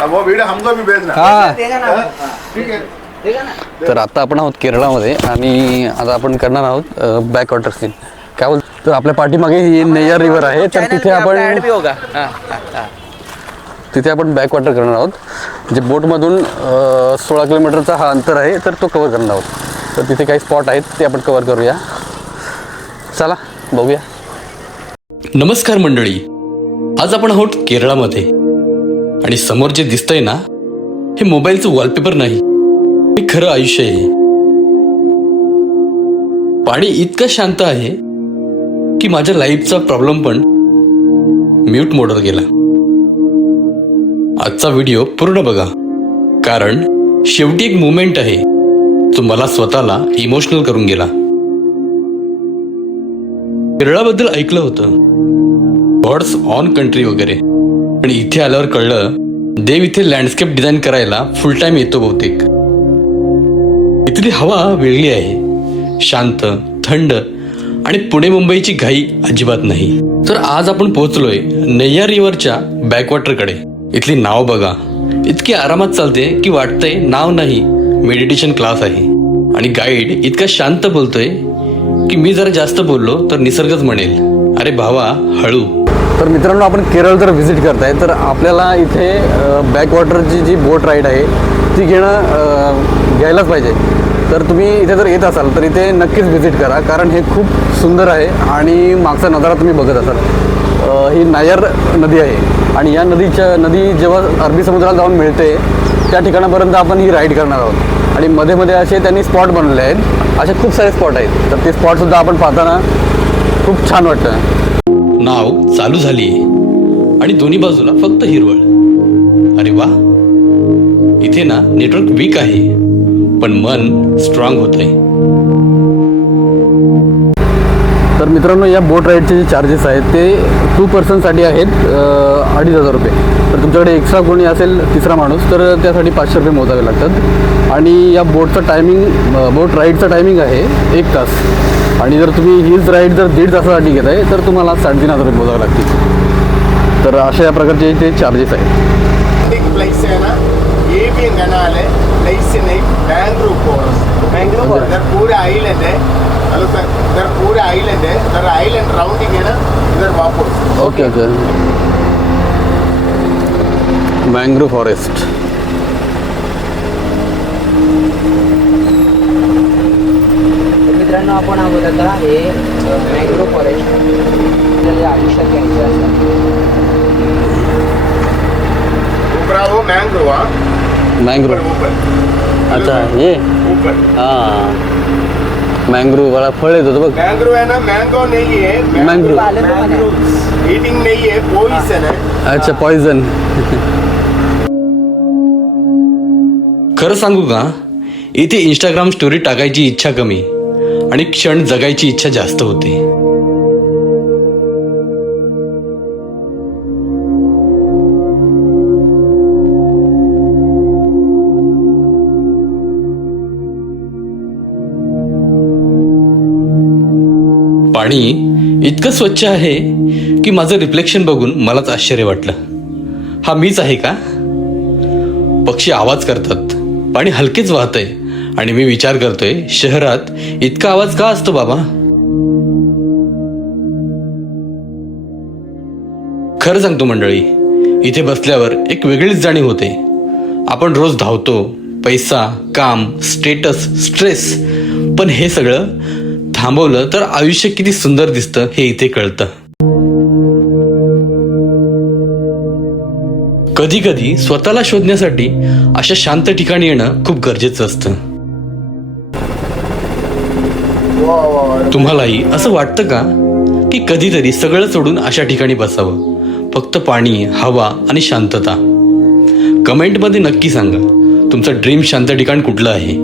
अब वो वीडियो हमको भी भेजना। हाँ ठीक है। तर आता आपण आहोत केरळामध्ये आणि आता आपण करणार आहोत बॅक वॉटर सीन. काय बोल तर आपल्या पाठीमागे ही नेयर रिव्हर आहे, तर तिथे आपण बॅक वॉटर करणार आहोत. जे बोटमधून 16 किलोमीटरचा हा अंतर आहे, तर तो कव्हर करणार आहोत. तर तिथे काही स्पॉट आहेत ते आपण कव्हर करूया. चला बघूया. नमस्कार मंडळी, आज आपण आहोत केरळामध्ये आणि समोर जे दिसतंय ना, हे मोबाईलचं वॉलपेपर नाही, हे खरं आयुष्य आहे. पाणी इतकं शांत आहे की माझ्या लाईफचा प्रॉब्लेम पण म्यूट मोडवर गेला. आजचा व्हिडिओ पूर्ण बघा, कारण शेवटी एक मोमेंट आहे जो मला स्वतःला इमोशनल करून गेला. केरळाबद्दल ऐकलं होतं, गॉड्स ऑन कंट्री वगैरे, पण इथे आल्यावर कळलं देव इथे लँडस्केप डिझाईन करायला फुल टाइम येतो बहुतेक. इथली हवा वेगळी आहे, शांत, थंड आणि पुणे मुंबईची घाई अजिबात नाही. तर आज आपण पोहोचलोय नेय्यर रिव्हरच्या बॅकवॉटरकडे. इथली नाव बघा, इतकी आरामात चालते की वाटतंय नाव नाही मेडिटेशन क्लास आहे. आणि गाईड इतका शांत बोलतोय की मी जरा जास्त बोललो तर निसर्गच म्हणेल, अरे भावा हळू. तर मित्रांनो, आपण केरळ जर व्हिजिट करताय तर आपल्याला इथे बॅकवॉटरची जी बोट राईड आहे ती घ्यायलाच पाहिजे. तर तुम्ही इथे जर येत असाल तर इथे नक्कीच व्हिजिट करा, कारण हे खूप सुंदर आहे. आणि मागचा नजारा तुम्ही बघत असाल, ही नायर नदी आहे आणि या नदी जेव्हा अरबी समुद्राला जाऊन मिळते त्या ठिकाणापर्यंत आपण ही राईड करणार आहोत. आणि मध्ये मध्ये असे त्यांनी स्पॉट बनवले आहेत, असे खूप सारे स्पॉट आहेत. तर ते स्पॉटसुद्धा आपण पाहताना खूप छान वाटतं. नाव चालू झाली आणि दोन्ही बाजूला फक्त हिरवळ. अरे वा, इथे ना नेटवर्क वीक आहे पण मन स्ट्रॉंग होत आहे. तर मित्रांनो, या बोट राईडचे जे चार्जेस आहेत ते 2 पर्सनसाठी आहेत 2,500 रुपये. तर तुमच्याकडे एक्स्ट्रा कोणी असेल तिसरा माणूस तर त्यासाठी 500 रुपये मोजावे लागतात. आणि या बोट राईडचा टायमिंग आहे 1 तास. आणि जर तुम्ही हीच राईड जर 1.5 तासासाठी घेत आहे तर तुम्हाला 3,500 रुपये मोजावे लागतील. तर अशा या प्रकारचे ते चार्जेस आहेत. एक प्लेस है ना, ये भी ननाल है, प्लेस नहीं, मैंग्रोव फॉरेस्ट. मैंग्रोव इधर पूरा आइलैंड है. हेलो सर, इधर पूरा आइलैंड है, इधर आइलैंड राउंडिंग है ना, इधर वापस. ओके. Mangrove forest. मित्रांनो, आपण आहोत आता हे मँग्रोव्ह फॉरेस्ट आयुष्यात घ्यायचे असतात. वो मैंग्रोव. मँग्रोव्ह. ऊपर. अच्छा, ये ऊपर. हां, मँग्रोव्ह वाला फळ येतो तो बघ. मैंग्रोव है ना, मैंगो नहीं है. मैंग्रोव. ईटिंग नहीं है, पॉइजन है. अच्छा, पॉइझन. खरं सांगू का, इथे इंस्टाग्राम स्टोरी टाकायची इच्छा कमी आणि क्षण जगायची इच्छा जास्त होते. पाणी इतकं स्वच्छ आहे की माझं रिफ्लेक्शन बघून मलाच आश्चर्य वाटलं. हा मीच आहे का? पक्षी आवाज करतात, पाणी हलकेच वाहतंय आणि मी विचार करतोय, शहरात इतका आवाज का असतो बाबा? खरं सांगतो मंडळी, इथे बसल्यावर एक वेगळीच जाणीव होते. आपण रोज धावतो, पैसा, काम, स्टेटस, स्ट्रेस, पण हे सगळं थांबवलं तर आयुष्य किती सुंदर दिसतं हे इथे कळतं. कधी कधी स्वतःला शोधण्यासाठी अशा शांत ठिकाणी येणं खूप गरजेचं असतं. तुम्हालाही असं वाटतं का की कधीतरी सगळं सोडून अशा ठिकाणी बसावं, फक्त पाणी, हवा आणि शांतता? कमेंटमध्ये नक्की सांगा तुमचं ड्रीम शांत ठिकाण कुठलं आहे.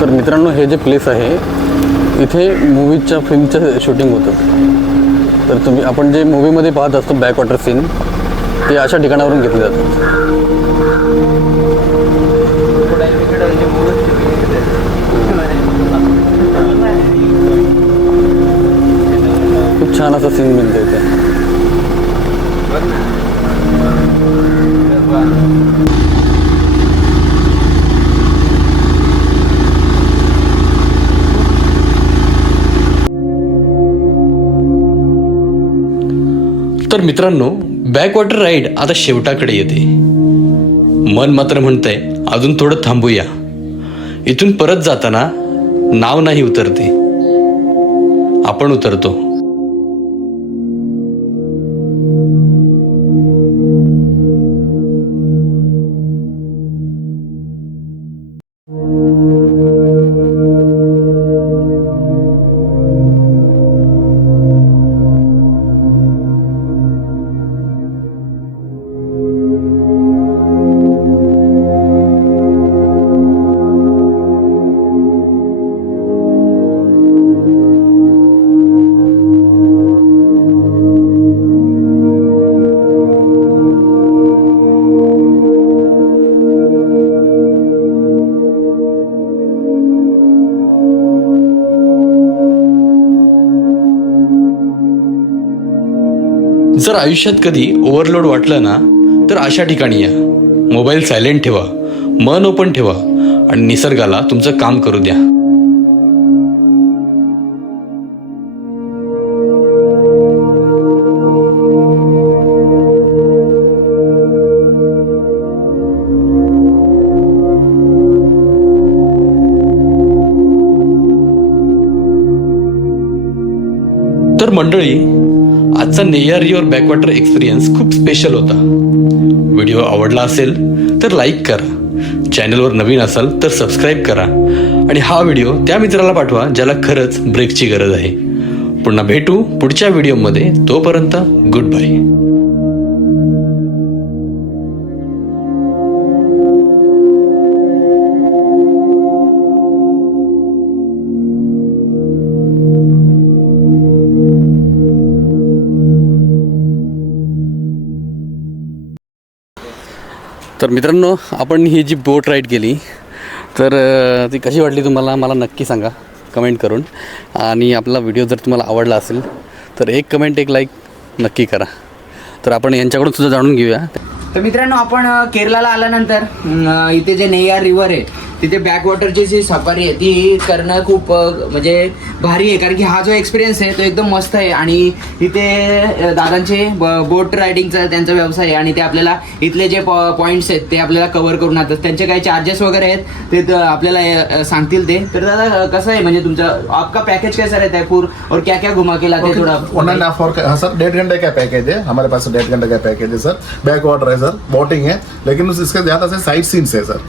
तर मित्रांनो, हे जे प्लेस आहे इथे मूवीजच्या फिल्मचं शूटिंग होतं. तर आपण जे मूवीमध्ये पाहत असतो बॅकवॉटर सीन, ते अशा ठिकाणावरून घेतले जातात. खूप छान असं सीन मिळतं इथे. तर मित्रांनो, बॅकवॉटर राईड आता शेवटाकडे येते. मन मात्र म्हणतंय अजून थोडं थांबूया. इथून परत जाताना नाव नाही उतरते, आपण उतरतो. जर आयुष्यात कधी ओव्हरलोड वाटलं ना, तर अशा ठिकाणी या. मोबाईल सायलेंट ठेवा, मन ओपन ठेवा आणि निसर्गाला तुमचं काम करू द्या. तर मंडळी, आजचा नेयर युअर बॅकवॉटर एक्सपिरियन्स खूप स्पेशल होता. व्हिडिओ आवडला असेल तर लाईक करा, चॅनलवर नवीन असाल तर सबस्क्राईब करा आणि हा व्हिडिओ त्या मित्राला पाठवा ज्याला खरंच ब्रेकची गरज आहे. पुन्हा भेटू पुढच्या व्हिडिओमध्ये. तोपर्यंत गुड बाय. तर मित्रांनो, आपण ही जी बोट राईड केली तर ती कशी वाटली तुम्हाला मला नक्की सांगा कमेंट करून. आणि आपला व्हिडिओ जर तुम्हाला आवडला असेल तर एक कमेंट एक लाईक नक्की करा. तर आपण यांच्याकडून सुद्धा जाणून घेऊया. तर मित्रांनो, आपण केरळला आल्यानंतर इथे जे नेयार रिव्हर आहे तिथे बॅकवॉटरची जी सफारी आहे ती करणं खूप म्हणजे भारी आहे. कारण की हा जो एक्सपिरियन्स आहे तो एकदम मस्त आहे. आणि इथे दादांचे बोट रायडिंगचा त्यांचा व्यवसाय आहे आणि ते आपल्याला इथले जे पॉईंट्स आहेत ते आपल्याला कव्हर करून आणतात. त्यांचे काही चार्जेस वगैरे आहेत ते आपल्याला सांगतील ते. तर दादा कसं आहे म्हणजे तुमचं आपका पैकेज कैसा रहता है पूर और क्या क्या घुमा के लाते हैं थोड़ा? 1.5 आवर का, हाँ सर 1.5 घंटे का पैकेज है हमारे पास. 1.5 घंटे का पैकेज है सर. बैक वाटर है सर, बोटिंग है, लेकिन इसके ज्यादा से साइट सीन्स है सर.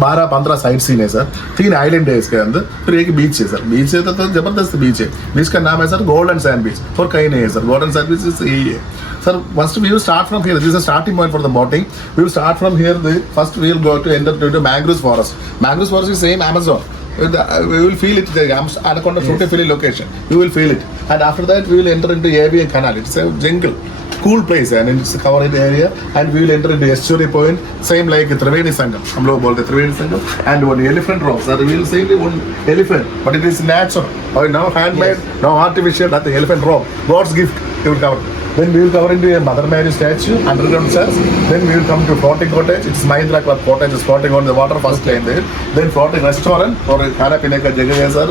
12-15 साइट सीन है सर. 3 आइलैंड है इसके अंदर. फिर एक बीच है सर. बीच है तो जबरदस्त बीच है. बीच का नाम है सर गोल्डन सैंड बीच. और कहीं नहीं है सर. गोल्डन सैंड बीच यही है sir. First we will start from here. This is a starting point for the boating. We will start from here. First we will go to enter to the mangrove forest. Mangrove forest is same Amazon. We will feel it. The Anaconda fruitifilly location. We will feel it. And after that we will enter into Avian Canal. It's a jungle. Cool place and it's a covered area, and we will enter into estuary point, same like Triveni Sangam. हम लोग बोलते Triveni Sangam. And one elephant rock. Sir, we will say one elephant, but it is natural. Or now handmade, no artificial. That the elephant rock, God's gift. It will cover. Then we will cover into a Mother Mary statue, underground cells. Then we will come to floating cottage. It's Mahindra Club cottage is floating on the water first lane there. Then floating restaurant or khana pine ka jagah hai sir.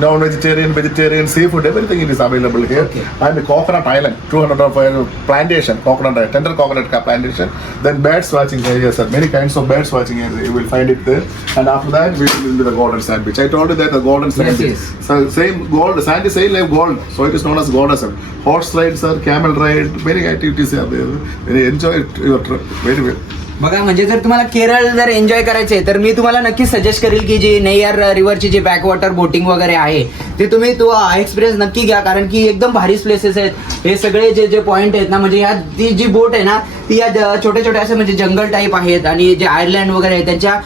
Non-vegetarian, vegetarian, seafood, everything it is available here. Okay. And the coconut island, 200 of plantation, coconut, tender coconut plantation. Then birds watching area sir. Many kinds of birds watching area. You will find it there. And after that we will into the golden sand beach. I told you that the golden sand beach. Yes. So same gold, sand is same like gold. So it is known as golden sand. Horse ride sir, camel ride, many activities are there. Very enjoy your trip very well. बघा म्हणजे जर तुम्हाला केरळ जर enjoy करायचे तर मी तुम्हाला नक्कीच suggest करेल की जी नेयार रिव्हरची जी बॅकवॉटर बोटिंग वगैरे आहे ते तुम्ही तो एक्सपिरियन्स नक्की घ्या, कारण की एकदम भारीच प्लेसेस आहेत हे सगळे जे जे पॉईंट आहेत ना. म्हणजे ह्या ती जी बोट आहे ना ती या छोटे छोटे असे म्हणजे जंगल टाईप आहेत आणि जे आयलँड वगैरे आहे त्यांच्या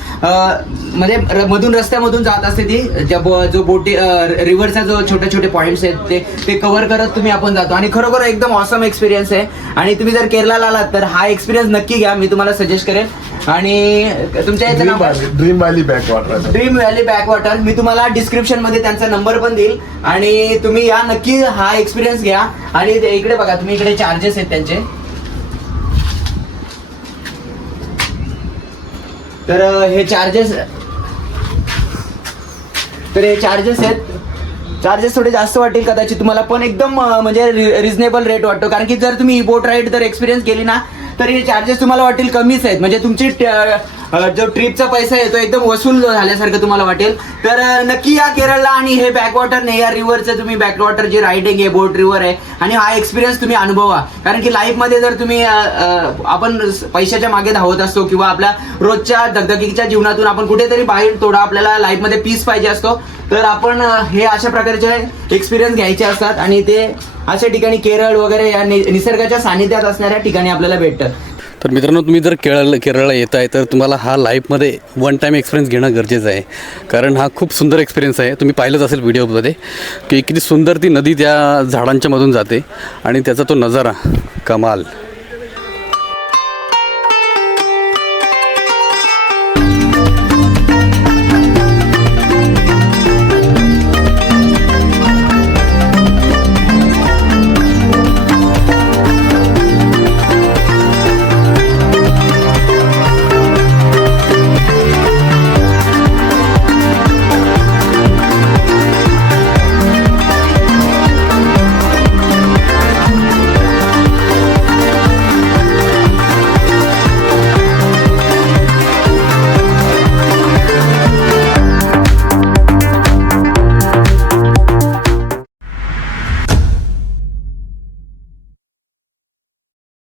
म्हणजे मधून रस्त्यामधून जात असते ती जो बोटी रिव्हरचा जो छोटे छोटे पॉईंट्स आहेत ते कव्हर करत तुम्ही आपण जातो आणि खरोखर एकदम ऑसम एक्सपिरियन्स आहे. आणि तुम्ही जर केरळला आलात तर हा एक्सपिरियन्स नक्की घ्या, मी तुम्हाला सजेस्ट करेन. आणि तुमच्या याचं नाव dream valley backwater. Dream valley backwater, मी तुम्हाला डिस्क्रिप्शन मध्ये त्यांचा नंबर पण देईल आणि तुम्ही या नक्की हा एक्सपिरियन्स घ्या. आणि इकडे बघा तुम्ही, इकडे चार्जेस आहेत त्यांचे. तर हे चार्जेस आहेत. चार्जेस थोडे जास्त वाटेल कदाचित तुम्हाला, पण एकदम म्हणजे रिझनेबल रेट वाटतो. कारण की जर तुम्ही ही बोट राईड जर एक्सपिरियन्स केली ना तर हे चार्जेस तुम्हाला वाटेल कमीच आहेत. म्हणजे तुमची जो ट्रिपचा पैसा आहे तो एकदम वसूल झाल्यासारखं तुम्हाला वाटेल. तर नक्की या केरळला आणि हे बॅकवॉटर नेयार रिव्हरचं तुम्ही बॅकवॉटर जी रायडिंग आहे, बोट रिव्हर आहे आणि हा एक्सपिरियन्स तुम्ही अनुभवा. कारण की लाईफमध्ये जर तुम्ही आपण पैशाच्या मागे धावत असतो किंवा आपल्या रोजच्या धगधगीच्या जीवनातून आपण कुठेतरी बाहेर थोडा आपल्याला लाईफमध्ये पीस पाहिजे असतो, तर आपण हे अशा प्रकारचे एक्सपिरियन्स घ्यायचे असतात. आणि ते अशा ठिकाणी केरळ वगैरे या निसर्गाच्या सानिध्यात असणाऱ्या ठिकाणी आपल्याला भेटतं. तर मित्रांनो, तुम्ही जर केरळला येत आहे तर तुम्हाला हा लाईफमध्ये वन टाईम एक्सपिरियन्स घेणं गरजेचं आहे. कारण हा खूप सुंदर एक्सपिरियन्स आहे. तुम्ही पाहिलंच असेल व्हिडिओमध्ये की किती सुंदर ती नदी त्या झाडांच्या मधून जाते आणि त्याचा तो नजारा कमाल.